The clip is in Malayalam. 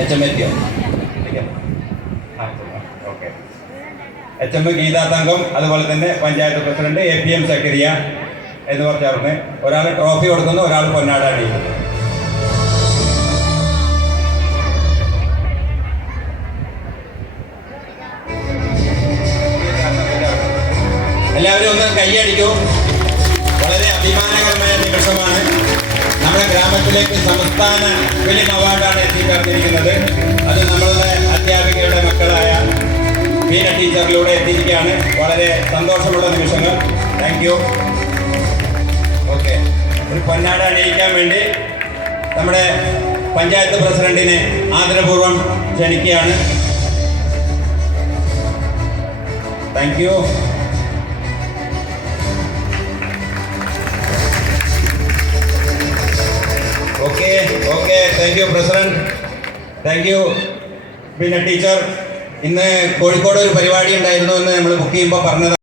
എച്ച് എം എത്തിയോ ഓക്കെ എച്ച് എം അതുപോലെ തന്നെ panchayat president A P M Zakariya എന്ന് ചേർന്ന് ഒരാൾ ട്രോഫി കൊടുക്കുന്നു ഒരാൾ പൊന്നാട അണിയിക്കുന്നു എല്ലാവരും ഒന്ന് കൈയടിക്കൂ വളരെ അഭിമാനകരമായ നിമിഷമാണ് നമ്മുടെ ഗ്രാമത്തിലേക്ക് സംസ്ഥാന ഫിലിം എത്തിച്ചേർന്നിരിക്കുന്നത് അത് നമ്മളുടെ അധ്യാപികയുടെ മക്കളായ മീന ടീച്ചറിലൂടെ എത്തിയിരിക്കുകയാണ്. വളരെ സന്തോഷമുള്ള നിമിഷങ്ങൾ. താങ്ക് യു ഓക്കെ ഒരു പൊന്നാട അണിയിക്കാൻ വേണ്ടി നമ്മുടെ പഞ്ചായത്ത് പ്രസിഡന്റിനെ ആദരപൂർവം ക്ഷണിക്കുകയാണ്. Thank you okay okay. Thank you president. Thank you പിന്നെ ടീച്ചർ ഇന്ന് കോഴിക്കോട് ഒരു പരിപാടി ഉണ്ടായിരുന്നു എന്ന് നമ്മൾ ബുക്ക് ചെയ്യുമ്പോൾ പറഞ്ഞത്